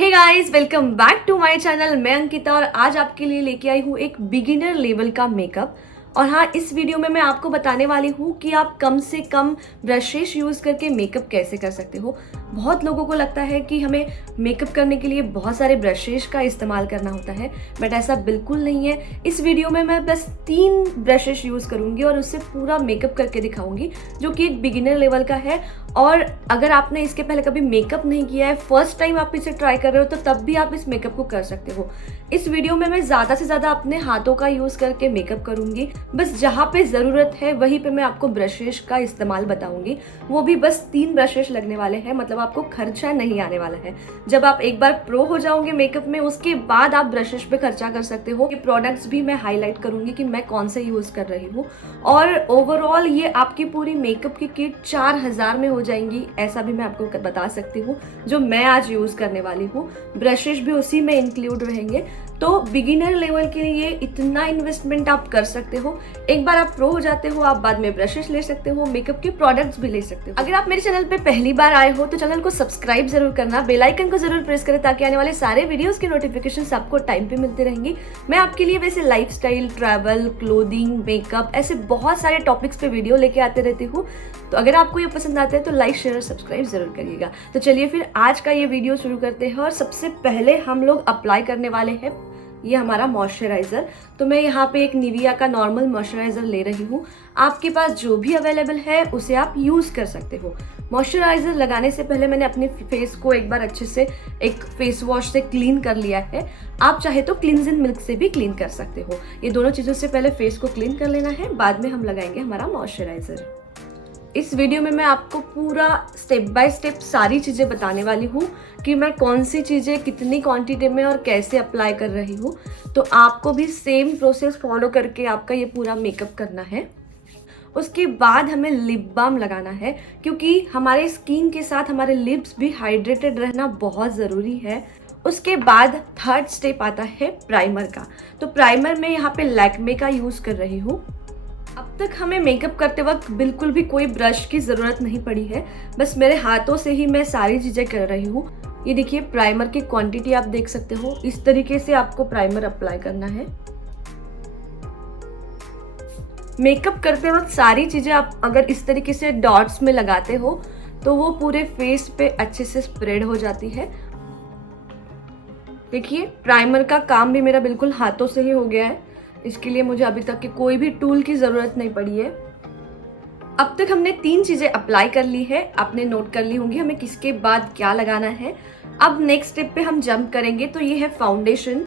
Hey guys, welcome back to my channel. मैं अंकिता और आज आपके लिए लेके आई हूँ एक बिगिनर लेवल का मेकअप। और हाँ, इस वीडियो में मैं आपको बताने वाली हूँ कि आप कम से कम ब्रशेस यूज़ करके मेकअप कैसे कर सकते हो। बहुत लोगों को लगता है कि हमें मेकअप करने के लिए बहुत सारे ब्रशेस का इस्तेमाल करना होता है, बट ऐसा बिल्कुल नहीं है। इस वीडियो में मैं बस 3 ब्रशेस यूज़ करूँगी और उससे पूरा मेकअप करके दिखाऊंगी, जो कि एक बिगिनर लेवल का है। और अगर आपने इसके पहले कभी मेकअप नहीं किया है, फर्स्ट टाइम आप इसे ट्राई कर रहे हो, तो तब भी आप इस मेकअप को कर सकते हो। इस वीडियो में मैं ज़्यादा से ज़्यादा अपने हाथों का यूज़ करके मेकअप करूँगी। बस जहाँ पे ज़रूरत है वहीं पे मैं आपको ब्रशेस का इस्तेमाल बताऊँगी। वो भी बस 3 ब्रशेस लगने वाले हैं, मतलब आपको खर्चा नहीं आने वाला है। जब आप एक बार प्रो हो जाओगे मेकअप में, उसके बाद आप ब्रशेस पे खर्चा कर सकते हो। ये प्रोडक्ट्स भी मैं हाईलाइट करूँगी कि मैं कौन से यूज़ कर रही हूँ। और ओवरऑल ये आपकी पूरी मेकअप की किट 4000 में हो जाएंगी, ऐसा भी मैं आपको बता सकती हूँ, जो मैं आज यूज़ करने वाली हूँ। ब्रशेस भी उसी में इंक्लूड रहेंगे। तो बिगिनर लेवल के लिए इतना इन्वेस्टमेंट आप कर सकते हो। एक बार आप प्रो हो जाते हो, आप बाद में ब्रशेस ले सकते हो, मेकअप के प्रोडक्ट्स भी ले सकते हो। अगर आप मेरे चैनल पे पहली बार आए हो तो चैनल को सब्सक्राइब जरूर करना, बेल आइकन को जरूर प्रेस करें, ताकि आने वाले सारे वीडियोस के नोटिफिकेशन आपको टाइम पे मिलते रहेंगी। मैं आपके लिए वैसे लाइफस्टाइल, ट्रैवल, क्लोथिंग, मेकअप, ऐसे बहुत सारे टॉपिक्स पे वीडियो लेके आते रहती हूँ। तो अगर आपको ये पसंद आता है तो लाइक, शेयर और सब्सक्राइब जरूर करिएगा। तो चलिए फिर आज का ये वीडियो शुरू करते हैं। और सबसे पहले हम लोग अप्लाई करने वाले हैं ये हमारा मॉइस्चराइज़र। तो मैं यहाँ पे एक निविया का नॉर्मल मॉइस्चराइज़र ले रही हूँ। आपके पास जो भी अवेलेबल है उसे आप यूज़ कर सकते हो। मॉइस्चराइज़र लगाने से पहले मैंने अपने फेस को एक बार अच्छे से एक फेस वॉश से क्लीन कर लिया है। आप चाहे तो क्लिनजिंग मिल्क से भी क्लीन कर सकते हो। ये दोनों चीज़ों से पहले फेस को क्लीन कर लेना है, बाद में हम लगाएंगे हमारा मॉइस्चराइज़र। इस वीडियो में मैं आपको पूरा स्टेप बाय स्टेप सारी चीज़ें बताने वाली हूँ कि मैं कौन सी चीज़ें कितनी क्वांटिटी में और कैसे अप्लाई कर रही हूँ। तो आपको भी सेम प्रोसेस फॉलो करके आपका ये पूरा मेकअप करना है। उसके बाद हमें लिप बाम लगाना है, क्योंकि हमारे स्किन के साथ हमारे लिप्स भी हाइड्रेटेड रहना बहुत ज़रूरी है। उसके बाद थर्ड स्टेप आता है प्राइमर का। तो प्राइमर में यहाँ पे लैक्मे का यूज़ कर रही हूँ। अब तक हमें मेकअप करते वक्त बिल्कुल भी कोई ब्रश की ज़रूरत नहीं पड़ी है, बस मेरे हाथों से ही मैं सारी चीज़ें कर रही हूँ। ये देखिए, प्राइमर की क्वांटिटी आप देख सकते हो। इस तरीके से आपको प्राइमर अप्लाई करना है। मेकअप करते वक्त सारी चीज़ें आप अगर इस तरीके से डॉट्स में लगाते हो तो वो पूरे फेस पे अच्छे से स्प्रेड हो जाती है। देखिए, प्राइमर का काम भी मेरा बिल्कुल हाथों से ही हो गया है। इसके लिए मुझे अभी तक की कोई भी टूल की ज़रूरत नहीं पड़ी है। अब तक हमने 3 चीज़ें अप्लाई कर ली है। आपने नोट कर ली होंगी हमें किसके बाद क्या लगाना है। अब नेक्स्ट स्टेप पे हम जंप करेंगे। तो ये है फाउंडेशन।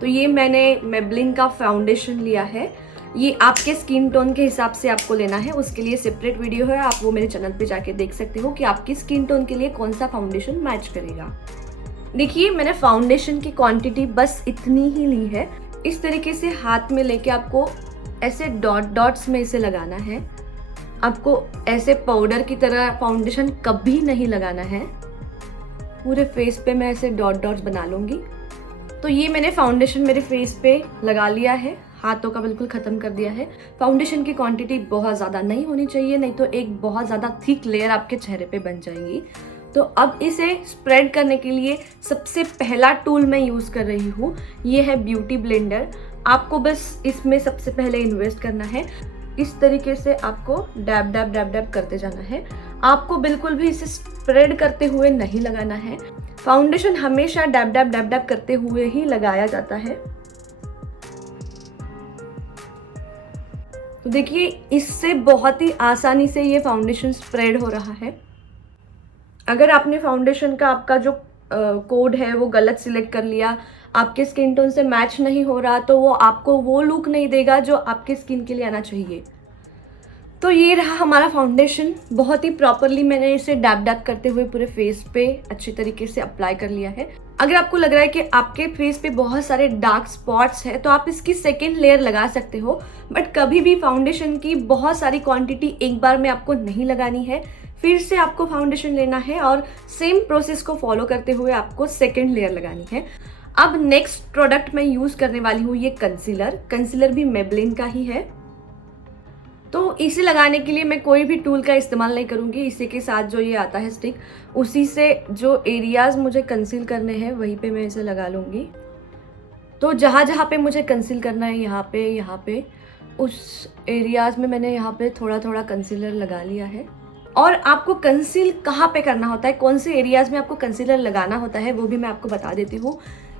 तो ये मैंने मेबलिन का फाउंडेशन लिया है। ये आपके स्किन टोन के हिसाब से आपको लेना है। उसके लिए सेपरेट वीडियो है, आप वो मेरे चैनल पे जाके देख सकते हो कि आपकी स्किन टोन के लिए कौन सा फाउंडेशन मैच करेगा। देखिए, मैंने फाउंडेशन की क्वांटिटी बस इतनी ही ली है। इस तरीके से हाथ में लेके आपको ऐसे डॉट्स में इसे लगाना है। आपको ऐसे पाउडर की तरह फाउंडेशन कभी नहीं लगाना है। पूरे फेस पे मैं ऐसे डॉट्स बना लूँगी। तो ये मैंने फाउंडेशन मेरे फेस पे लगा लिया है, हाथों का बिल्कुल ख़त्म कर दिया है। फाउंडेशन की क्वांटिटी बहुत ज़्यादा नहीं होनी चाहिए, नहीं तो एक बहुत ज़्यादा थिक लेयर आपके चेहरे पे बन जाएगी। तो अब इसे स्प्रेड करने के लिए सबसे पहला टूल मैं यूज़ कर रही हूँ, ये है ब्यूटी ब्लेंडर। आपको बस इसमें सबसे पहले इन्वेस्ट करना है। इस तरीके से आपको डैब डैब डैब डैब करते जाना है। आपको बिल्कुल भी इसे स्प्रेड करते हुए नहीं लगाना है। फाउंडेशन हमेशा डैब डैब डैब डैब करते हुए ही लगाया जाता है। तो देखिए, इससे बहुत ही आसानी से ये फाउंडेशन स्प्रेड हो रहा है। अगर आपने फाउंडेशन का आपका जो कोड है वो गलत सिलेक्ट कर लिया, आपके स्किन टोन से मैच नहीं हो रहा, तो वो आपको वो लुक नहीं देगा जो आपके स्किन के लिए आना चाहिए। तो ये रहा हमारा फाउंडेशन। बहुत ही प्रॉपरली मैंने इसे डैब डैब करते हुए पूरे फेस पे अच्छी तरीके से अप्लाई कर लिया है। अगर आपको लग रहा है कि आपके फेस पे बहुत सारे डार्क स्पॉट्स हैं, तो आप इसकी सेकेंड लेयर लगा सकते हो। बट कभी भी फाउंडेशन की बहुत सारी क्वांटिटी एक बार में आपको नहीं लगानी है। फिर से आपको फाउंडेशन लेना है और सेम प्रोसेस को फॉलो करते हुए आपको सेकेंड लेयर लगानी है। अब नेक्स्ट प्रोडक्ट मैं यूज़ करने वाली हूँ ये कंसीलर। कंसीलर भी मेबलिन का ही है। तो इसे लगाने के लिए मैं कोई भी टूल का इस्तेमाल नहीं करूँगी। इसी के साथ जो ये आता है स्टिक, उसी से जो एरियाज़ मुझे कंसील करने हैं वहीं पे मैं इसे लगा लूँगी। तो जहाँ पे मुझे कंसील करना है, यहाँ पे उस एरियाज़ में मैंने यहाँ पे थोड़ा थोड़ा कंसीलर लगा लिया है। और आपको कंसील कहाँ पे करना होता है, कौन से एरियाज़ में आपको कंसीलर लगाना होता है, वो भी मैं आपको बता देती हूँ।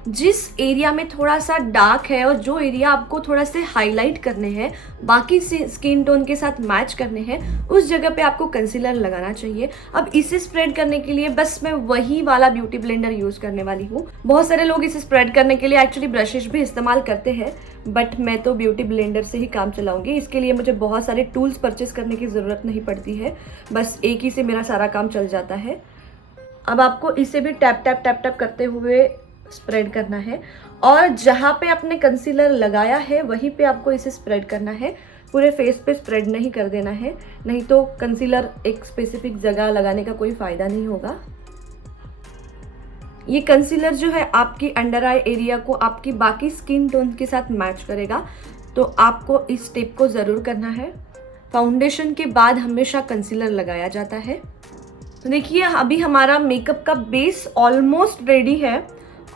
जिस एरिया में थोड़ा सा डार्क है और जो एरिया आपको थोड़ा से हाईलाइट करने हैं, बाकी स्किन टोन के साथ मैच करने हैं, उस जगह पे आपको कंसीलर लगाना चाहिए। अब इसे स्प्रेड करने के लिए बस मैं वही वाला ब्यूटी ब्लेंडर यूज़ करने वाली हूँ। बहुत सारे लोग इसे स्प्रेड करने के लिए एक्चुअली ब्रशेज भी इस्तेमाल करते हैं, बट मैं तो ब्यूटी ब्लेंडर से ही काम चलाऊंगी। इसके लिए मुझे बहुत सारे टूल्स परचेस करने की ज़रूरत नहीं पड़ती है, बस एक ही से मेरा सारा काम चल जाता है। अब आपको इसे भी टैप टैप टैप टैप करते हुए स्प्रेड करना है, और जहाँ पे आपने कंसीलर लगाया है वहीं पे आपको इसे स्प्रेड करना है। पूरे फेस पे स्प्रेड नहीं कर देना है, नहीं तो कंसीलर एक स्पेसिफिक जगह लगाने का कोई फ़ायदा नहीं होगा। ये कंसीलर जो है आपकी अंडर आई एरिया को आपकी बाकी स्किन टोन के साथ मैच करेगा, तो आपको इस स्टेप को ज़रूर करना है। फाउंडेशन के बाद हमेशा कंसीलर लगाया जाता है। तो देखिए अभी हमारा मेकअप का बेस ऑलमोस्ट रेडी है,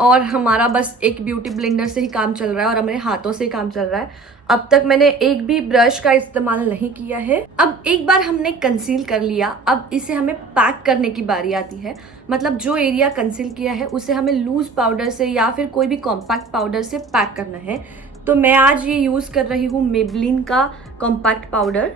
और हमारा बस एक ब्यूटी ब्लेंडर से ही काम चल रहा है और हमारे हाथों से ही काम चल रहा है। अब तक मैंने एक भी ब्रश का इस्तेमाल नहीं किया है। अब एक बार हमने कंसील कर लिया, अब इसे हमें पैक करने की बारी आती है। मतलब जो एरिया कंसील किया है उसे हमें लूज पाउडर से या फिर कोई भी कॉम्पैक्ट पाउडर से पैक करना है। तो मैं आज ये यूज़ कर रही हूँ मेबलिन का कॉम्पैक्ट पाउडर।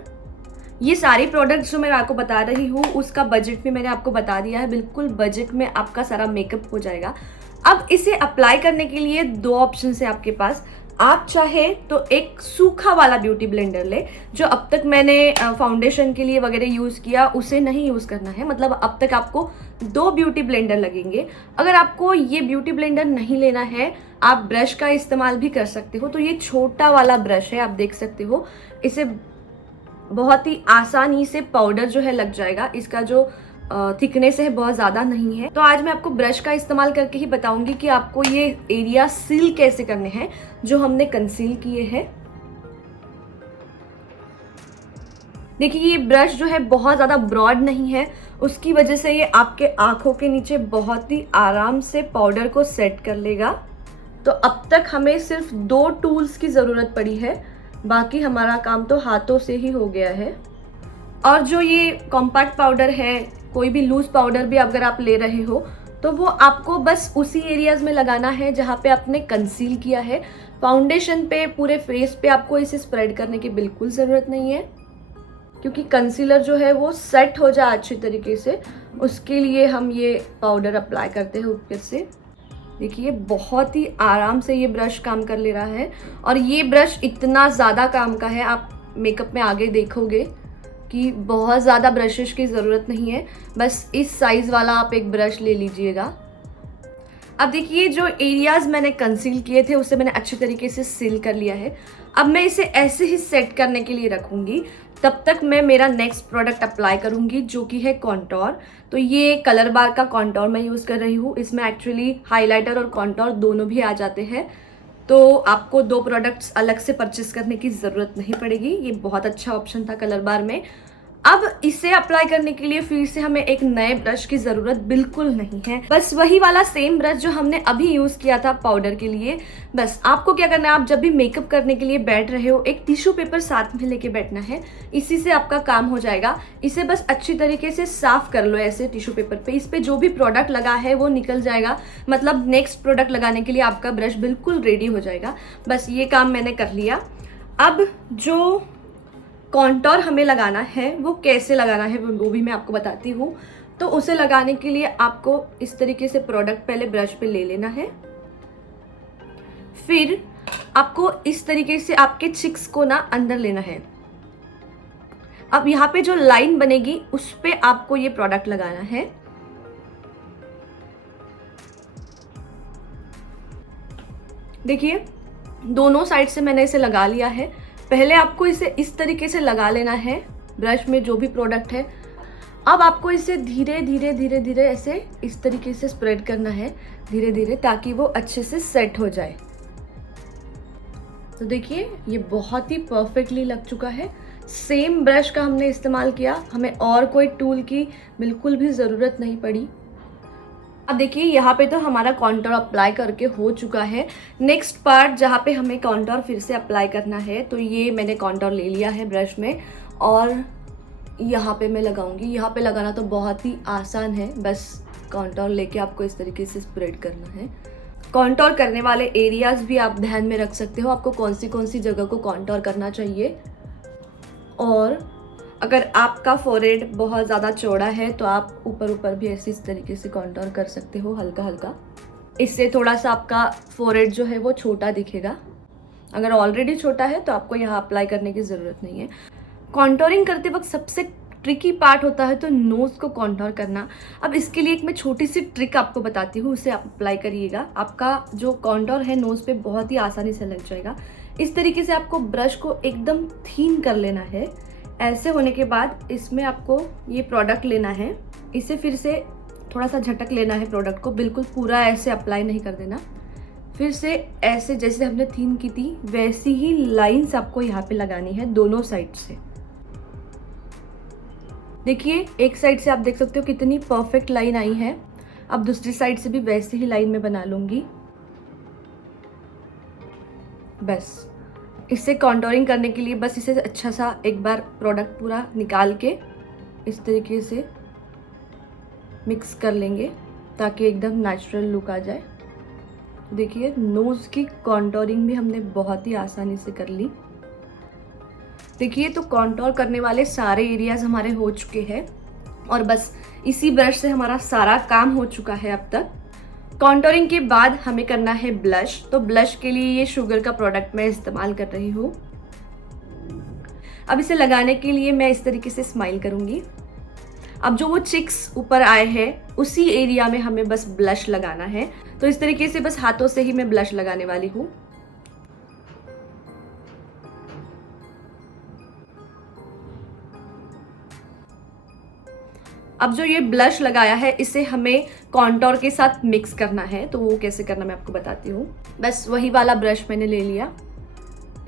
ये सारी प्रोडक्ट्स जो मैं आपको बता रही हूँ उसका बजट भी मैंने आपको बता दिया है, बिल्कुल बजट में आपका सारा मेकअप हो जाएगा। अब इसे अप्लाई करने के लिए दो ऑप्शन है आपके पास। आप चाहे तो एक सूखा वाला ब्यूटी ब्लेंडर ले, जो अब तक मैंने फाउंडेशन के लिए वगैरह यूज़ किया उसे नहीं यूज़ करना है। मतलब अब तक आपको 2 ब्यूटी ब्लेंडर लगेंगे। अगर आपको ये ब्यूटी ब्लेंडर नहीं लेना है, आप ब्रश का इस्तेमाल भी कर सकते हो। तो ये छोटा वाला ब्रश है, आप देख सकते हो। इसे बहुत ही आसानी से पाउडर जो है लग जाएगा। इसका जो थिकनेस है बहुत ज़्यादा नहीं है। तो आज मैं आपको ब्रश का इस्तेमाल करके ही बताऊंगी कि आपको ये एरिया सील कैसे करने हैं जो हमने कंसील किए हैं। देखिए ये ब्रश जो है बहुत ज़्यादा ब्रॉड नहीं है, उसकी वजह से ये आपके आंखों के नीचे बहुत ही आराम से पाउडर को सेट कर लेगा। तो अब तक हमें सिर्फ 2 टूल्स की ज़रूरत पड़ी है, बाकी हमारा काम तो हाथों से ही हो गया है। और जो ये कॉम्पैक्ट पाउडर है, कोई भी लूज पाउडर भी अगर आप ले रहे हो तो वो आपको बस उसी एरियाज में लगाना है जहाँ पे आपने कंसील किया है। फाउंडेशन पे, पूरे फेस पे आपको इसे स्प्रेड करने की बिल्कुल ज़रूरत नहीं है, क्योंकि कंसीलर जो है वो सेट हो जाए अच्छी तरीके से, उसके लिए हम ये पाउडर अप्लाई करते हैं ऊपर से। देखिए बहुत ही आराम से ये ब्रश काम कर ले रहा है, और ये ब्रश इतना ज़्यादा काम का है, आप मेकअप में आगे देखोगे कि बहुत ज़्यादा ब्रशेस की ज़रूरत नहीं है। बस इस साइज़ वाला आप एक ब्रश ले लीजिएगा। अब देखिए जो एरियाज़ मैंने कंसील किए थे उसे मैंने अच्छी तरीके से सील कर लिया है। अब मैं इसे ऐसे ही सेट करने के लिए रखूँगी, तब तक मैं मेरा नेक्स्ट प्रोडक्ट अप्लाई करूँगी जो कि है कॉन्टोर। तो ये कलर बार का कॉन्टोर मैं यूज़ कर रही हूँ। इसमें एक्चुअली हाइलाइटर और कॉन्टोर दोनों भी आ जाते हैं, तो आपको 2 प्रोडक्ट्स अलग से परचेस करने की ज़रूरत नहीं पड़ेगी। ये बहुत अच्छा ऑप्शन था कलर बार में। अब इसे अप्लाई करने के लिए फिर से हमें एक नए ब्रश की ज़रूरत बिल्कुल नहीं है, बस वही वाला सेम ब्रश जो हमने अभी यूज़ किया था पाउडर के लिए। बस आपको क्या करना है, आप जब भी मेकअप करने के लिए बैठ रहे हो, एक टिश्यू पेपर साथ में लेके बैठना है, इसी से आपका काम हो जाएगा। इसे बस अच्छी तरीके से साफ़ कर लो ऐसे टिश्यू पेपर पे, इस पर जो भी प्रोडक्ट लगा है वो निकल जाएगा। मतलब नेक्स्ट प्रोडक्ट लगाने के लिए आपका ब्रश बिल्कुल रेडी हो जाएगा। बस ये काम मैंने कर लिया। अब जो कॉन्टोर हमें लगाना है वो कैसे लगाना है वो भी मैं आपको बताती हूँ। तो उसे लगाने के लिए आपको इस तरीके से प्रोडक्ट पहले ब्रश पे ले लेना है, फिर आपको इस तरीके से आपके चिक्स को ना अंदर लेना है। अब यहाँ पे जो लाइन बनेगी उस पे आपको ये प्रोडक्ट लगाना है। देखिए दोनों साइड से मैंने इसे लगा लिया है। पहले आपको इसे इस तरीके से लगा लेना है ब्रश में जो भी प्रोडक्ट है। अब आपको इसे धीरे धीरे धीरे धीरे ऐसे इस तरीके से स्प्रेड करना है धीरे धीरे, ताकि वो अच्छे से सेट हो जाए। तो देखिए ये बहुत ही परफेक्टली लग चुका है। सेम ब्रश का हमने इस्तेमाल किया, हमें और कोई टूल की बिल्कुल भी ज़रूरत नहीं पड़ी। अब देखिए यहाँ पे तो हमारा कॉन्टोर अप्लाई करके हो चुका है। नेक्स्ट पार्ट जहाँ पे हमें कॉन्टोर फिर से अप्लाई करना है, तो ये मैंने कॉन्टोर ले लिया है ब्रश में और यहाँ पे मैं लगाऊंगी। यहाँ पे लगाना तो बहुत ही आसान है, बस कॉन्टोर लेके आपको इस तरीके से स्प्रेड करना है। कॉन्टोर करने वाले एरियाज भी आप ध्यान में रख सकते हो, आपको कौन सी जगह को कॉन्टोर करना चाहिए। और अगर आपका फोरहेड बहुत ज़्यादा चौड़ा है तो आप ऊपर भी ऐसे इस तरीके से कॉन्टोर कर सकते हो हल्का हल्का। इससे थोड़ा सा आपका फोरहेड जो है वो छोटा दिखेगा। अगर ऑलरेडी छोटा है तो आपको यहाँ अप्लाई करने की ज़रूरत नहीं है। कॉन्टोरिंग करते वक्त सबसे ट्रिकी पार्ट होता है तो नोज़ को कॉन्टोर करना। अब इसके लिए एक मैं छोटी सी ट्रिक आपको बताती हूँ, उसे आप अप्लाई करिएगा। आपका जो कॉन्टोर है नोज़ पे बहुत ही आसानी से लग जाएगा। इस तरीके से आपको ब्रश को एकदम थीन कर लेना है। ऐसे होने के बाद इसमें आपको ये प्रोडक्ट लेना है, इसे फिर से थोड़ा सा झटक लेना है प्रोडक्ट को, बिल्कुल पूरा ऐसे अप्लाई नहीं कर देना। फिर से ऐसे जैसे हमने थीन की थी वैसी ही लाइंस आपको यहाँ पे लगानी है दोनों साइड से। देखिए एक साइड से आप देख सकते हो कितनी परफेक्ट लाइन आई है। अब दूसरी साइड से भी वैसी ही लाइन में बना लूँगी। बस इससे कॉन्टोरिंग करने के लिए बस इसे अच्छा सा एक बार प्रोडक्ट पूरा निकाल के इस तरीके से मिक्स कर लेंगे ताकि एकदम नेचुरल लुक आ जाए। देखिए नोज़ की कॉन्टोरिंग भी हमने बहुत ही आसानी से कर ली। देखिए तो कॉन्टोर करने वाले सारे एरियाज हमारे हो चुके हैं और बस इसी ब्रश से हमारा सारा काम हो चुका है अब तक। कॉन्टोरिंग के बाद हमें करना है ब्लश। तो ब्लश के लिए ये शुगर का प्रोडक्ट मैं इस्तेमाल कर रही हूँ। अब इसे लगाने के लिए मैं इस तरीके से स्माइल करूँगी। अब जो वो चिक्स ऊपर आए हैं उसी एरिया में हमें बस ब्लश लगाना है। तो इस तरीके से बस हाथों से ही मैं ब्लश लगाने वाली हूँ। अब जो ये ब्लश लगाया है इसे हमें कॉन्टोर के साथ मिक्स करना है, तो वो कैसे करना मैं आपको बताती हूँ। बस वही वाला ब्रश मैंने ले लिया,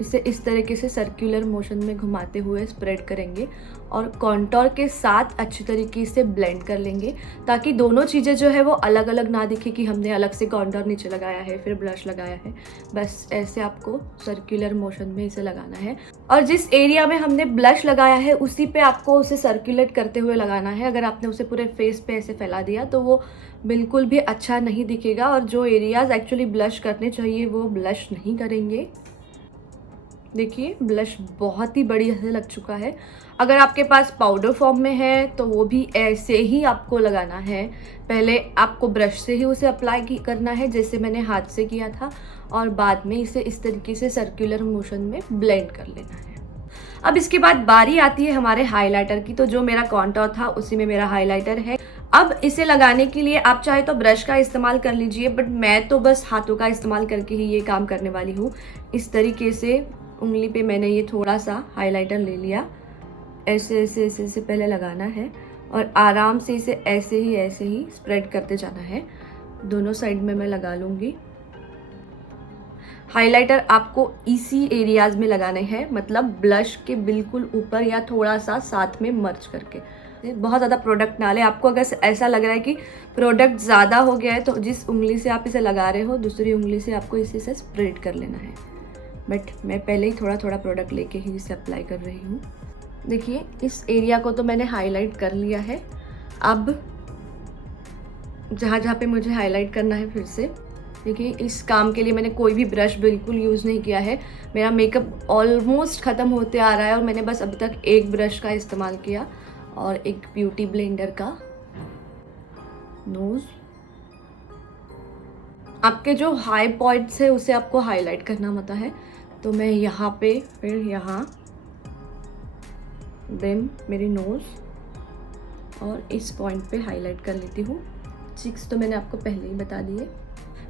इसे इस तरीके से सर्कुलर मोशन में घुमाते हुए स्प्रेड करेंगे और कॉन्टोर के साथ अच्छी तरीके से ब्लेंड कर लेंगे ताकि दोनों चीज़ें जो है वो अलग अलग ना दिखे कि हमने अलग से कॉन्टोर नीचे लगाया है फिर ब्लश लगाया है। बस ऐसे आपको सर्कुलर मोशन में इसे लगाना है और जिस एरिया में हमने ब्लश लगाया है उसी पे आपको उसे सर्कुलेट करते हुए लगाना है। अगर आपने उसे पूरे फेस पे ऐसे फैला दिया तो वो बिल्कुल भी अच्छा नहीं दिखेगा और जो एरियाज एक्चुअली ब्लश करने चाहिए वो ब्लश नहीं करेंगे। देखिए ब्लश बहुत ही बढ़िया से लग चुका है। अगर आपके पास पाउडर फॉर्म में है तो वो भी ऐसे ही आपको लगाना है। पहले आपको ब्रश से ही उसे अप्लाई करना है जैसे मैंने हाथ से किया था और बाद में इसे इस तरीके से सर्कुलर मोशन में ब्लेंड कर लेना है। अब इसके बाद बारी आती है हमारे हाइलाइटर की। तो जो मेरा कॉन्टोर था उसी में मेरा हाइलाइटर है। अब इसे लगाने के लिए आप चाहे तो ब्रश का इस्तेमाल कर लीजिए, बट मैं तो बस हाथों का इस्तेमाल करके ही ये काम करने वाली हूँ। इस तरीके से उंगली पे मैंने ये थोड़ा सा हाइलाइटर ले लिया, ऐसे ऐसे ऐसे ऐसे पहले लगाना है और आराम से इसे ऐसे ही स्प्रेड करते जाना है। दोनों साइड में मैं लगा लूँगी। हाइलाइटर आपको इसी एरियाज में लगाने हैं, मतलब ब्लश के बिल्कुल ऊपर या थोड़ा सा साथ में मर्ज करके। बहुत ज़्यादा प्रोडक्ट ना ले। आपको अगर ऐसा लग रहा है कि प्रोडक्ट ज़्यादा हो गया है तो जिस उंगली से आप इसे लगा रहे हो दूसरी उंगली से आपको इसे से स्प्रेड कर लेना है। बट मैं पहले ही थोड़ा थोड़ा प्रोडक्ट लेके ही इसे अप्लाई कर रही हूँ। देखिए इस एरिया को तो मैंने हाईलाइट कर लिया है। अब जहाँ जहाँ पे मुझे हाईलाइट करना है फिर से देखिए, इस काम के लिए मैंने कोई भी ब्रश बिल्कुल यूज़ नहीं किया है। मेरा मेकअप ऑलमोस्ट ख़त्म होते आ रहा है और मैंने बस अभी तक एक ब्रश का इस्तेमाल किया और एक ब्यूटी ब्लेंडर का। नोज़ आपके जो हाई पॉइंट्स है उसे आपको हाईलाइट करना होता है। तो मैं यहाँ पे फिर यहाँ देन मेरी नोज़ और इस पॉइंट पे हाईलाइट कर लेती हूँ। चिक्स तो मैंने आपको पहले ही बता दिए।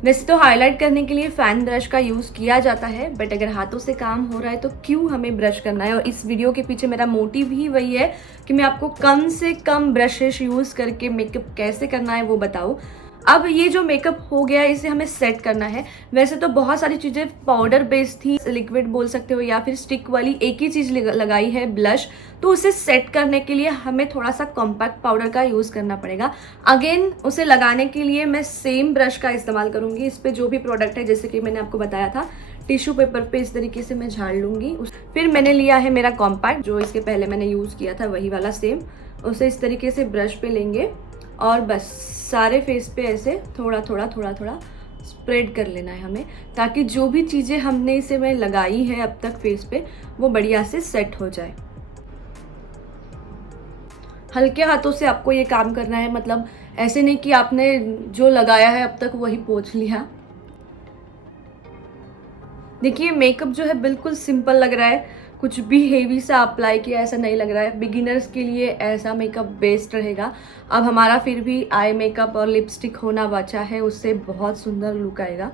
वैसे तो हाईलाइट करने के लिए फ़ैन ब्रश का यूज़ किया जाता है, बट अगर हाथों से काम हो रहा है तो क्यों हमें ब्रश करना है। और इस वीडियो के पीछे मेरा मोटिव ही वही है कि मैं आपको कम से कम ब्रशेस यूज़ करके मेकअप कैसे करना है वो बताऊँ। अब ये जो मेकअप हो गया इसे हमें सेट करना है। वैसे तो बहुत सारी चीज़ें पाउडर बेस्ड थी, लिक्विड बोल सकते हो या फिर स्टिक वाली, एक ही चीज़ लगाई है ब्लश। तो उसे सेट करने के लिए हमें थोड़ा सा कॉम्पैक्ट पाउडर का यूज़ करना पड़ेगा। अगेन उसे लगाने के लिए मैं सेम ब्रश का इस्तेमाल करूँगी। इस पर जो भी प्रोडक्ट है, जैसे कि मैंने आपको बताया था, टिश्यू पेपर पे इस तरीके से मैं झाड़ लूँगी। फिर मैंने लिया है मेरा कॉम्पैक्ट, जो इसके पहले मैंने यूज़ किया था वही वाला सेम। उसे इस तरीके से ब्रश पे लेंगे और बस सारे फेस पे ऐसे थोड़ा थोड़ा स्प्रेड कर लेना है हमें, ताकि जो भी चीज़ें हमने इसे में लगाई है अब तक फेस पे वो बढ़िया से सेट हो जाए। हल्के हाथों से आपको ये काम करना है, मतलब ऐसे नहीं कि आपने जो लगाया है अब तक वही पोंछ लिया। देखिए मेकअप जो है बिल्कुल सिंपल लग रहा है, कुछ भी हेवी सा अप्लाई किया ऐसा नहीं लग रहा है। बिगिनर्स के लिए ऐसा मेकअप बेस्ट रहेगा। अब हमारा फिर भी आई मेकअप और लिपस्टिक होना बचा है, उससे बहुत सुंदर लुक आएगा।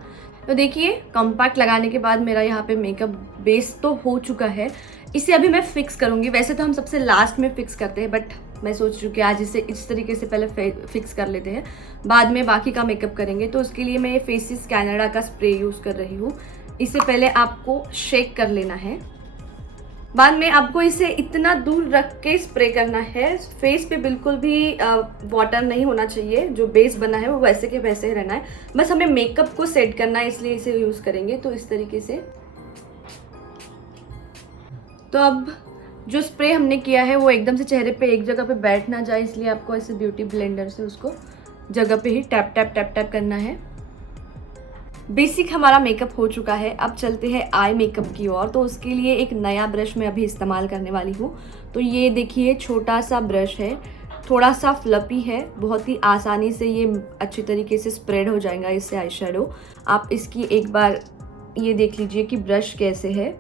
तो देखिए कॉम्पैक्ट लगाने के बाद मेरा यहाँ पे मेकअप बेस तो हो चुका है। इसे अभी मैं फिक्स करूँगी। वैसे तो हम सबसे लास्ट में फिक्स करते हैं, बट मैं सोच रही हूँ कि आज इसे इस तरीके से पहले फिक्स कर लेते हैं, बाद में बाकी का मेकअप करेंगे। तो उसके लिए मैं फेसिस कैनेडा का स्प्रे यूज़ कर रही हूँ। इसे पहले आपको शेक कर लेना है, बाद में आपको इसे इतना दूर रख के स्प्रे करना है। फेस पे बिल्कुल भी वाटर नहीं होना चाहिए, जो बेस बना है वो वैसे के वैसे ही रहना है। बस हमें मेकअप को सेट करना है, इसलिए इसे यूज़ करेंगे। तो इस तरीके से तो अब जो स्प्रे हमने किया है वो एकदम से चेहरे पे एक जगह पे बैठ ना जाए, इसलिए आपको ऐसे ब्यूटी ब्लेंडर से उसको जगह पे ही टैप टैप टैप टैप करना है। बेसिक हमारा मेकअप हो चुका है। अब चलते हैं आई मेकअप की ओर। तो उसके लिए एक नया ब्रश मैं अभी इस्तेमाल करने वाली हूँ। तो ये देखिए छोटा सा ब्रश है, थोड़ा सा फ्लपी है, बहुत ही आसानी से ये अच्छी तरीके से स्प्रेड हो जाएगा इससे आई शेडो। आप इसकी एक बार ये देख लीजिए कि ब्रश कैसे है,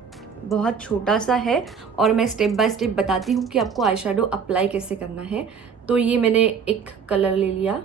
बहुत छोटा सा है। और मैं स्टेप बाय स्टेप बताती हूँ कि आपको आई शेडो अप्लाई कैसे करना है। तो ये मैंने एक कलर ले लिया,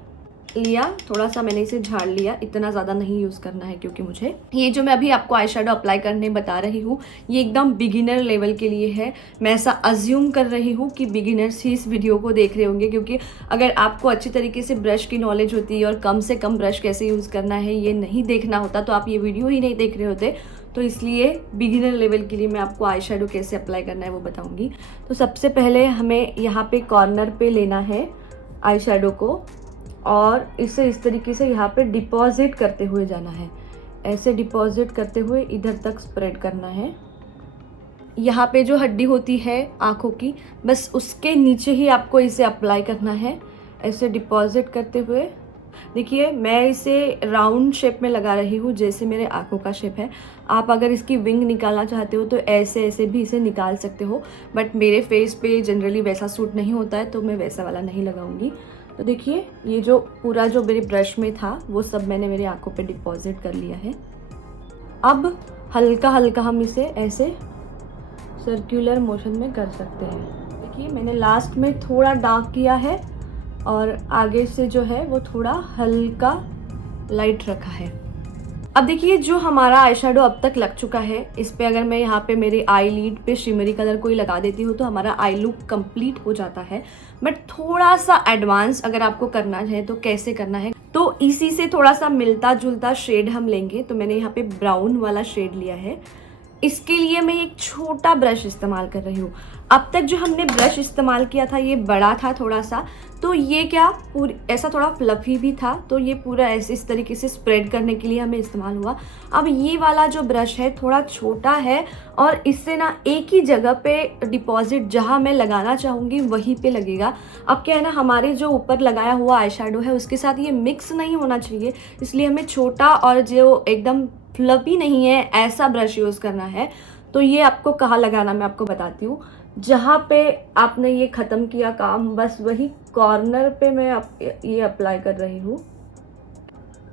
थोड़ा सा मैंने इसे झाड़ लिया, इतना ज़्यादा नहीं यूज़ करना है क्योंकि मुझे ये जो मैं अभी आपको आई शेडो अप्लाई करने बता रही हूँ ये एकदम बिगिनर लेवल के लिए है। मैं ऐसा अज्यूम कर रही हूँ कि बिगिनर्स ही इस वीडियो को देख रहे होंगे, क्योंकि अगर आपको अच्छी तरीके से ब्रश की नॉलेज होती है और कम से कम ब्रश कैसे यूज़ करना है ये नहीं देखना होता तो आप ये वीडियो ही नहीं देख रहे होते। तो इसलिए बिगिनर लेवल के लिए मैं आपको आई शेडो कैसे अप्लाई करना है वो बताऊँगी। तो सबसे पहले हमें यहाँ पे कॉर्नर पे लेना है आई शेडो को और इसे इस तरीके से यहाँ पे डिपॉजिट करते हुए जाना है। ऐसे डिपॉजिट करते हुए इधर तक स्प्रेड करना है। यहाँ पे जो हड्डी होती है आँखों की, बस उसके नीचे ही आपको इसे अप्लाई करना है, ऐसे डिपॉजिट करते हुए। देखिए मैं इसे राउंड शेप में लगा रही हूँ जैसे मेरे आँखों का शेप है। आप अगर इसकी विंग निकालना चाहते हो तो ऐसे ऐसे भी इसे निकाल सकते हो, बट मेरे फेस पे जनरली वैसा सूट नहीं होता है तो मैं वैसा वाला नहीं लगाऊंगी। तो देखिए ये जो पूरा जो मेरे ब्रश में था वो सब मैंने मेरे आँखों पे डिपॉजिट कर लिया है। अब हल्का हल्का हम इसे ऐसे सर्कुलर मोशन में कर सकते हैं। देखिए मैंने लास्ट में थोड़ा डार्क किया है और आगे से जो है वो थोड़ा हल्का लाइट रखा है। अब देखिए जो हमारा आई शेडो अब तक लग चुका है, इस पे अगर मैं यहाँ पे मेरे आई लीड पे शिमरी कलर कोई लगा देती हूँ तो हमारा आई लुक कंप्लीट हो जाता है। बट थोड़ा सा एडवांस अगर आपको करना है तो कैसे करना है, तो इसी से थोड़ा सा मिलता जुलता शेड हम लेंगे। तो मैंने यहाँ पे ब्राउन वाला शेड लिया है। इसके लिए मैं एक छोटा ब्रश इस्तेमाल कर रही हूँ। अब तक जो हमने ब्रश इस्तेमाल किया था ये बड़ा था थोड़ा सा, तो ये क्या पूरी ऐसा थोड़ा फ्लफी भी था, तो ये पूरा ऐसे इस तरीके से स्प्रेड करने के लिए हमें इस्तेमाल हुआ। अब ये वाला जो ब्रश है थोड़ा छोटा है और इससे ना एक ही जगह पे डिपॉजिट जहाँ मैं लगाना चाहूँगी वहीं पे लगेगा। अब क्या है ना, हमारे जो ऊपर लगाया हुआ आई शेडो है उसके साथ ये मिक्स नहीं होना चाहिए, इसलिए हमें छोटा और जो एकदम फ्लफी नहीं है ऐसा ब्रश यूज़ करना है। तो ये आपको कहाँ लगाना मैं आपको बताती हूँ। जहाँ पे आपने ये ख़त्म किया काम बस वही कॉर्नर पे मैं ये अप्लाई कर रही हूँ।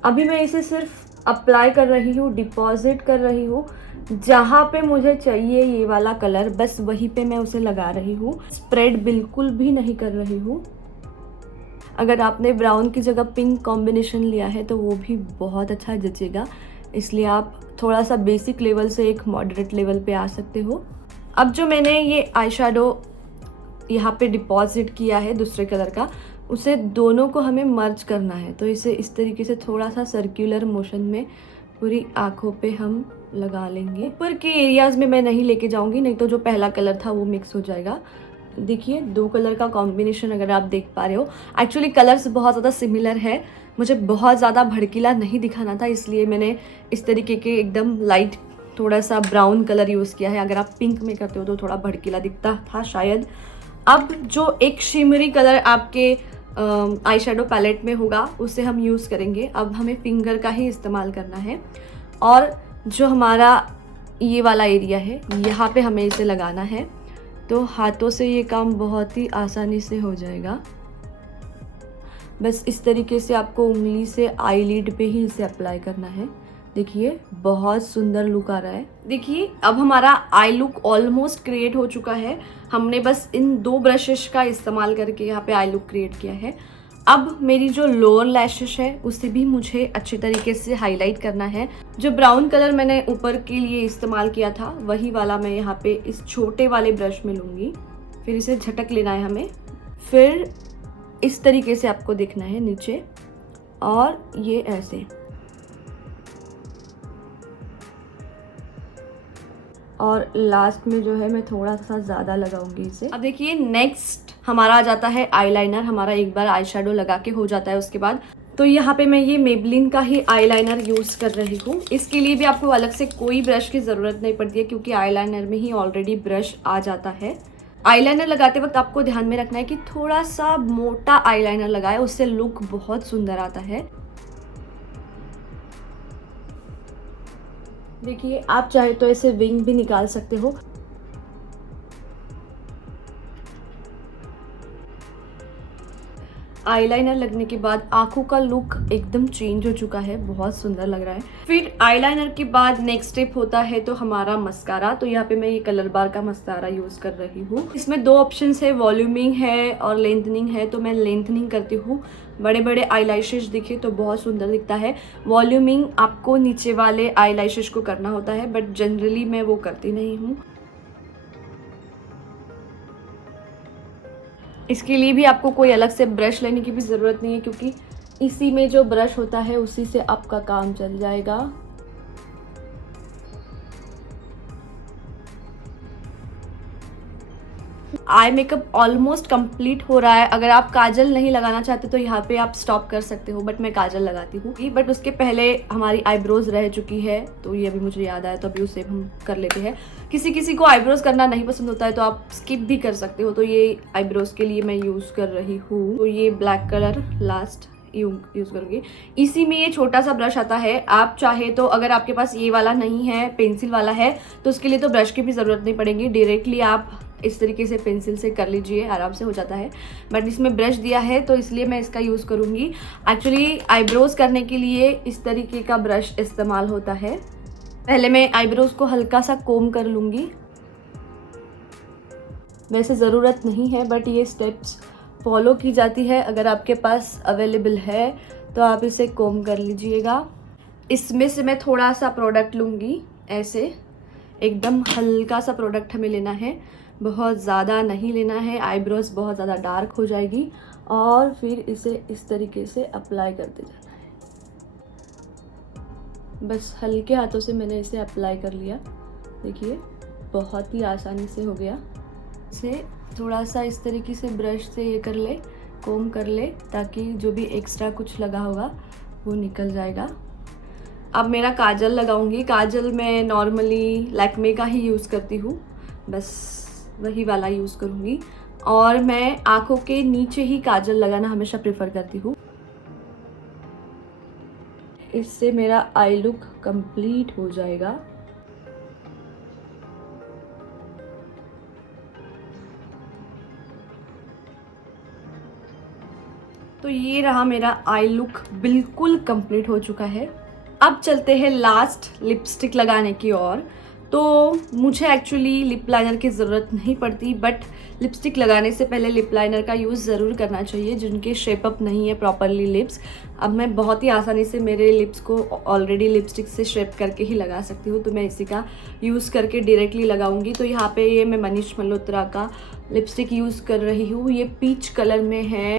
अभी मैं इसे सिर्फ अप्लाई कर रही हूँ, डिपॉजिट कर रही हूँ। जहाँ पे मुझे चाहिए ये वाला कलर बस वहीं पे मैं उसे लगा रही हूँ, स्प्रेड बिल्कुल भी नहीं कर रही हूँ। अगर आपने ब्राउन की जगह पिंक कॉम्बिनेशन लिया है तो वो भी बहुत अच्छा जचेगा, इसलिए आप थोड़ा सा बेसिक लेवल से एक मॉडरेट लेवल पे आ सकते हो। अब जो मैंने ये आई शेडो यहाँ पे डिपॉजिट किया है दूसरे कलर का, उसे दोनों को हमें मर्ज करना है। तो इसे इस तरीके से थोड़ा सा सर्कुलर मोशन में पूरी आँखों पे हम लगा लेंगे। ऊपर के एरियाज़ में मैं नहीं लेके जाऊंगी, नहीं तो जो पहला कलर था वो मिक्स हो जाएगा। देखिए 2 कलर का कॉम्बिनेशन अगर आप देख पा रहे हो। एक्चुअली कलर्स बहुत ज़्यादा सिमिलर है, मुझे बहुत ज़्यादा भड़कीला नहीं दिखाना था, इसलिए मैंने इस तरीके के एकदम लाइट थोड़ा सा ब्राउन कलर यूज़ किया है। अगर आप पिंक में करते हो तो थोड़ा भड़कीला दिखता था शायद। अब जो एक शिमरी कलर आपके आई शेडो पैलेट में होगा उसे हम यूज़ करेंगे। अब हमें फिंगर का ही इस्तेमाल करना है और जो हमारा ये वाला एरिया है यहाँ पे हमें इसे लगाना है। तो हाथों से ये काम बहुत ही आसानी से हो जाएगा। बस इस तरीके से आपको उंगली से आईलिड पे ही इसे अप्लाई करना है। देखिए बहुत सुंदर लुक आ रहा है। देखिए अब हमारा आई लुक ऑलमोस्ट क्रिएट हो चुका है। हमने बस इन 2 ब्रशेस का इस्तेमाल करके यहाँ पे आई लुक क्रिएट किया है। अब मेरी जो लोअर लैशेस है उसे भी मुझे अच्छे तरीके से हाईलाइट करना है। जो ब्राउन कलर मैंने ऊपर के लिए इस्तेमाल किया था वही वाला मैं यहाँ पे इस छोटे वाले ब्रश में लूँगी। फिर इसे झटक लेना है हमें। फिर इस तरीके से आपको देखना है नीचे, और ये ऐसे, और लास्ट में जो है मैं थोड़ा सा ज़्यादा लगाऊंगी इसे। अब देखिए नेक्स्ट हमारा आ जाता है आईलाइनर। हमारा एक बार आई शेडो लगा के हो जाता है उसके बाद। तो यहाँ पे मैं ये मेबलिन का ही आईलाइनर यूज़ कर रही हूँ। इसके लिए भी आपको अलग से कोई ब्रश की ज़रूरत नहीं पड़ती है, क्योंकि आईलाइनर में ही ऑलरेडी ब्रश आ जाता है। आईलाइनर लगाते वक्त आपको ध्यान में रखना है कि थोड़ा सा मोटा आईलाइनर लगाए, उससे लुक बहुत सुंदर आता है। देखिए आप चाहे तो ऐसे विंग भी निकाल सकते हो। आईलाइनर लगने के बाद आंखों का लुक एकदम चेंज हो चुका है, बहुत सुंदर लग रहा है। फिर आईलाइनर के बाद नेक्स्ट स्टेप होता है तो हमारा मस्कारा। तो यहाँ पे मैं ये कलर बार का मस्कारा यूज कर रही हूँ। इसमें 2 ऑप्शंस है, वॉल्यूमिंग है और लेंथनिंग है। तो मैं लेंथनिंग करती हूँ। बड़े बड़े आईलैशेस दिखे तो बहुत सुंदर दिखता है। वॉल्यूमिंग आपको नीचे वाले आईलैशेस को करना होता है, बट जनरली मैं वो करती नहीं हूँ। इसके लिए भी आपको कोई अलग से ब्रश लेने की भी ज़रूरत नहीं है, क्योंकि इसी में जो ब्रश होता है उसी से आपका काम चल जाएगा। आई मेकअप ऑलमोस्ट कंप्लीट हो रहा है। अगर आप काजल नहीं लगाना चाहते तो यहाँ पे आप स्टॉप कर सकते हो, बट मैं काजल लगाती हूँ। बट उसके पहले हमारी आईब्रोज रह चुकी है, तो ये अभी मुझे याद आया तो अभी उसे हम कर लेते हैं। किसी किसी को आईब्रोज करना नहीं पसंद होता है तो आप स्किप भी कर सकते हो। तो ये आईब्रोज के लिए मैं यूज़ कर रही हूँ। तो ये ब्लैक कलर लास्ट यूज़ करूँगी। इसी में ये छोटा सा ब्रश आता है। आप चाहे तो, अगर आपके पास ये वाला नहीं है, पेंसिल वाला है, तो उसके लिए तो ब्रश की भी ज़रूरत नहीं पड़ेगी। डायरेक्टली आप इस तरीके से पेंसिल से कर लीजिए, आराम से हो जाता है। बट इसमें ब्रश दिया है तो इसलिए मैं इसका यूज़ करूँगी। एक्चुअली आईब्रोज करने के लिए इस तरीके का ब्रश इस्तेमाल होता है। पहले मैं आईब्रोज को हल्का सा कोम कर लूँगी। वैसे ज़रूरत नहीं है, बट ये स्टेप्स फॉलो की जाती है। अगर आपके पास अवेलेबल है तो आप इसे कोम कर लीजिएगा। इसमें से मैं थोड़ा सा प्रोडक्ट लूँगी, ऐसे एकदम हल्का सा प्रोडक्ट हमें लेना है, बहुत ज़्यादा नहीं लेना है, आईब्रोज बहुत ज़्यादा डार्क हो जाएगी। और फिर इसे इस तरीके से अप्लाई करते जाना है। बस हल्के हाथों से मैंने इसे अप्लाई कर लिया। देखिए बहुत ही आसानी से हो गया। इसे थोड़ा सा इस तरीके से ब्रश से ये कर ले, कोम कर ले, ताकि जो भी एक्स्ट्रा कुछ लगा होगा वो निकल जाएगा। अब मेरा काजल लगाऊंगी। काजल मैं नॉर्मली लैक्मे का ही यूज़ करती हूँ, बस वही वाला यूज़ करूँगी। और मैं आँखों के नीचे ही काजल लगाना हमेशा प्रेफर करती हूँ। इससे मेरा आई लुक कंप्लीट हो जाएगा। तो ये रहा मेरा आई लुक, बिल्कुल कंप्लीट हो चुका है। अब चलते हैं लास्ट लिपस्टिक लगाने की ओर। तो मुझे एक्चुअली लिप लाइनर की ज़रूरत नहीं पड़ती, बट लिपस्टिक लगाने से पहले लिप लाइनर का यूज़ ज़रूर करना चाहिए जिनके शेप अप नहीं है प्रॉपरली लिप्स। अब मैं बहुत ही आसानी से मेरे लिप्स को ऑलरेडी लिपस्टिक से शेप करके ही लगा सकती हूँ, तो मैं इसी का यूज़ करके डायरेक्टली लगाऊंगी। तो यहाँ पे ये मैं मनीष मल्होत्रा का लिपस्टिक यूज़ कर रही हूँ। ये पीच कलर में है।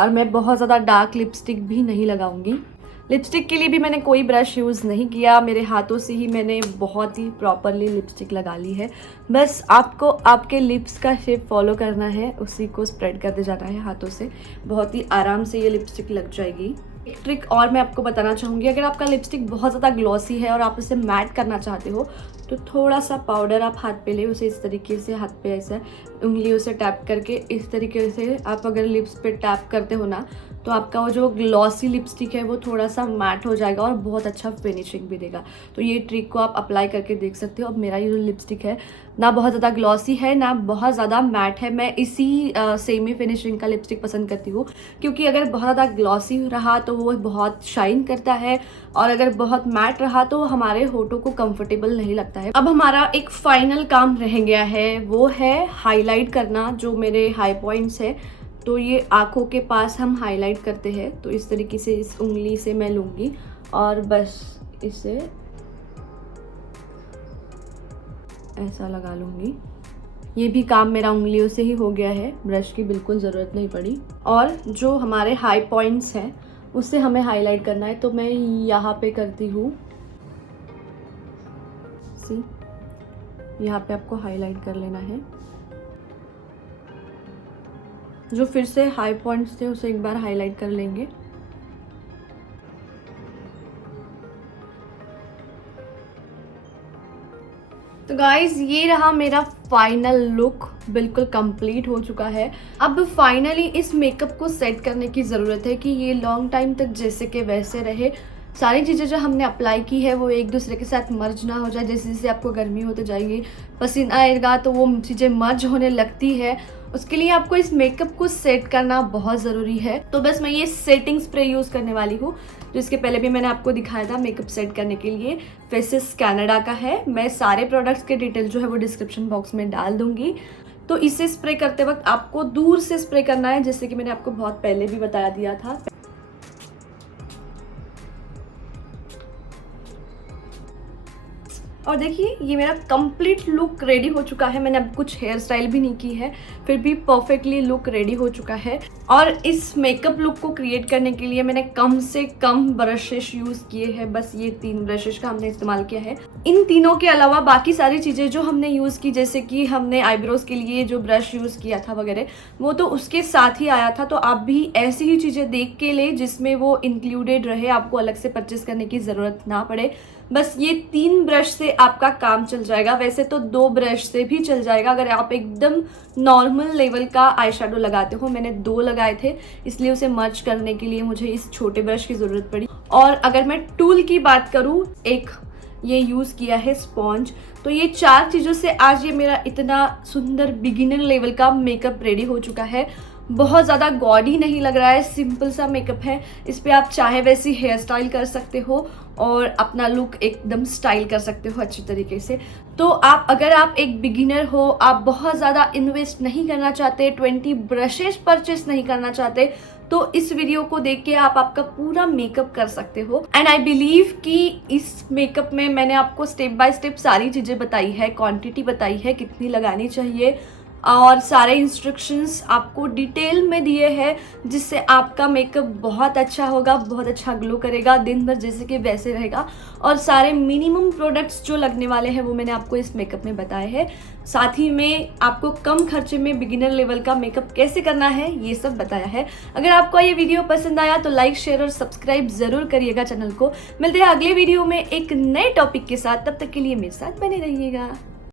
और मैं बहुत ज़्यादा डार्क लिपस्टिक भी नहीं लगाऊंगी। लिपस्टिक के लिए भी मैंने कोई ब्रश यूज़ नहीं किया, मेरे हाथों से ही मैंने बहुत ही प्रॉपरली लिपस्टिक लगा ली है। बस आपको आपके लिप्स का शेप फॉलो करना है, उसी को स्प्रेड करते जाना है हाथों से, बहुत ही आराम से ये लिपस्टिक लग जाएगी। एक ट्रिक और मैं आपको बताना चाहूँगी, अगर आपका लिपस्टिक बहुत ज़्यादा ग्लॉसी है और आप उसे मैट करना चाहते हो तो थोड़ा सा पाउडर आप हाथ पे ले, उसे इस तरीके से हाथ पे ऐसा उंगलियों से टैप करके इस तरीके से आप अगर लिप्स पे टैप करते हो ना, तो आपका वो जो ग्लॉसी लिपस्टिक है वो थोड़ा सा मैट हो जाएगा और बहुत अच्छा फिनिशिंग भी देगा। तो ये ट्रिक को आप अप्लाई करके देख सकते हो। अब मेरा ये जो लिपस्टिक है ना बहुत ज़्यादा ग्लॉसी है ना बहुत ज़्यादा मैट है, मैं इसी सेमी फिनिशिंग का लिपस्टिक पसंद करती हूँ, क्योंकि अगर बहुत ज़्यादा ग्लॉसी रहा तो वो बहुत शाइन करता है और अगर बहुत मैट रहा तो हमारे होठों को कंफर्टेबल नहीं लगता है। अब हमारा एक फाइनल काम रह गया है, वो है हाईलाइट करना, जो मेरे हाई पॉइंट्स है। तो ये आँखों के पास हम हाईलाइट करते हैं, तो इस तरीके से इस उंगली से मैं लूँगी और बस इसे ऐसा लगा लूँगी। ये भी काम मेरा उंगलियों से ही हो गया है, ब्रश की बिल्कुल ज़रूरत नहीं पड़ी। और जो हमारे हाई पॉइंट्स हैं उससे हमें हाईलाइट करना है, तो मैं यहाँ पे करती हूँ, सी यहाँ पे आपको हाईलाइट कर लेना है। जो फिर से हाई पॉइंट्स थे उसे एक बार हाईलाइट कर लेंगे। तो गाइज ये रहा मेरा फाइनल लुक, बिल्कुल कंप्लीट हो चुका है। अब फाइनली इस मेकअप को सेट करने की ज़रूरत है कि ये लॉन्ग टाइम तक जैसे के वैसे रहे। सारी चीज़ें जो हमने अप्लाई की है वो एक दूसरे के साथ मर्ज ना हो जाए। जैसे जैसे आपको गर्मी होते जाएगी, पसीना आएगा तो वो चीज़ें मर्ज होने लगती है, उसके लिए आपको इस मेकअप को सेट करना बहुत ज़रूरी है। तो बस मैं ये सेटिंग स्प्रे यूज़ करने वाली हूँ, जो इसके पहले भी मैंने आपको दिखाया था मेकअप सेट करने के लिए। फेसेस कनाडा का है। मैं सारे प्रोडक्ट्स के डिटेल जो है वो डिस्क्रिप्शन बॉक्स में डाल दूँगी। तो इसे स्प्रे करते वक्त आपको दूर से स्प्रे करना है, जैसे कि मैंने आपको बहुत पहले भी बता दिया था। और देखिए ये मेरा कंप्लीट लुक रेडी हो चुका है। मैंने अब कुछ हेयर स्टाइल भी नहीं की है, फिर भी परफेक्टली लुक रेडी हो चुका है। और इस मेकअप लुक को क्रिएट करने के लिए मैंने कम से कम ब्रशेस यूज़ किए हैं। बस ये 3 ब्रशेस का हमने इस्तेमाल किया है। इन तीनों के अलावा बाकी सारी चीज़ें जो हमने यूज़ की, जैसे कि हमने आईब्रोज के लिए जो ब्रश यूज़ किया था वगैरह, वो तो उसके साथ ही आया था। तो आप भी ऐसी ही चीज़ें देख के ले जिसमें वो इंक्लूडेड रहे, आपको अलग से परचेस करने की ज़रूरत ना पड़े। बस ये 3 ब्रश से आपका काम चल जाएगा। वैसे तो 2 ब्रश से भी चल जाएगा अगर आप एकदम नॉर्मल लेवल का आई शेडो लगाते हो। मैंने 2 लगाए थे, इसलिए उसे मर्ज करने के लिए मुझे इस छोटे ब्रश की ज़रूरत पड़ी। और अगर मैं टूल की बात करूँ, एक ये यूज़ किया है स्पॉन्ज। तो ये 4 चीज़ों से आज ये मेरा इतना सुंदर बिगिनर लेवल का मेकअप रेडी हो चुका है। बहुत ज़्यादा गॉडी नहीं लग रहा है, सिंपल सा मेकअप है। इस पे आप चाहे वैसी हेयर स्टाइल कर सकते हो और अपना लुक एकदम स्टाइल कर सकते हो अच्छी तरीके से। तो अगर आप एक बिगिनर हो, आप बहुत ज़्यादा इन्वेस्ट नहीं करना चाहते, 20 ब्रशेस परचेस नहीं करना चाहते, तो इस वीडियो को देख के आप आपका पूरा मेकअप कर सकते हो। एंड आई बिलीव कि इस मेकअप में मैंने आपको स्टेप बाय स्टेप सारी चीज़ें बताई है, क्वांटिटी बताई है कितनी लगानी चाहिए, और सारे इंस्ट्रक्शंस आपको डिटेल में दिए हैं, जिससे आपका मेकअप बहुत अच्छा होगा, बहुत अच्छा ग्लो करेगा, दिन भर जैसे कि वैसे रहेगा। और सारे मिनिमम प्रोडक्ट्स जो लगने वाले हैं वो मैंने आपको इस मेकअप में बताए हैं। साथ ही में आपको कम खर्चे में बिगिनर लेवल का मेकअप कैसे करना है ये सब बताया है। अगर आपको ये वीडियो पसंद आया तो लाइक, शेयर और सब्सक्राइब ज़रूर करिएगा चैनल को। मिलते हैं अगले वीडियो में एक नए टॉपिक के साथ, तब तक के लिए मेरे साथ बने रहिएगा।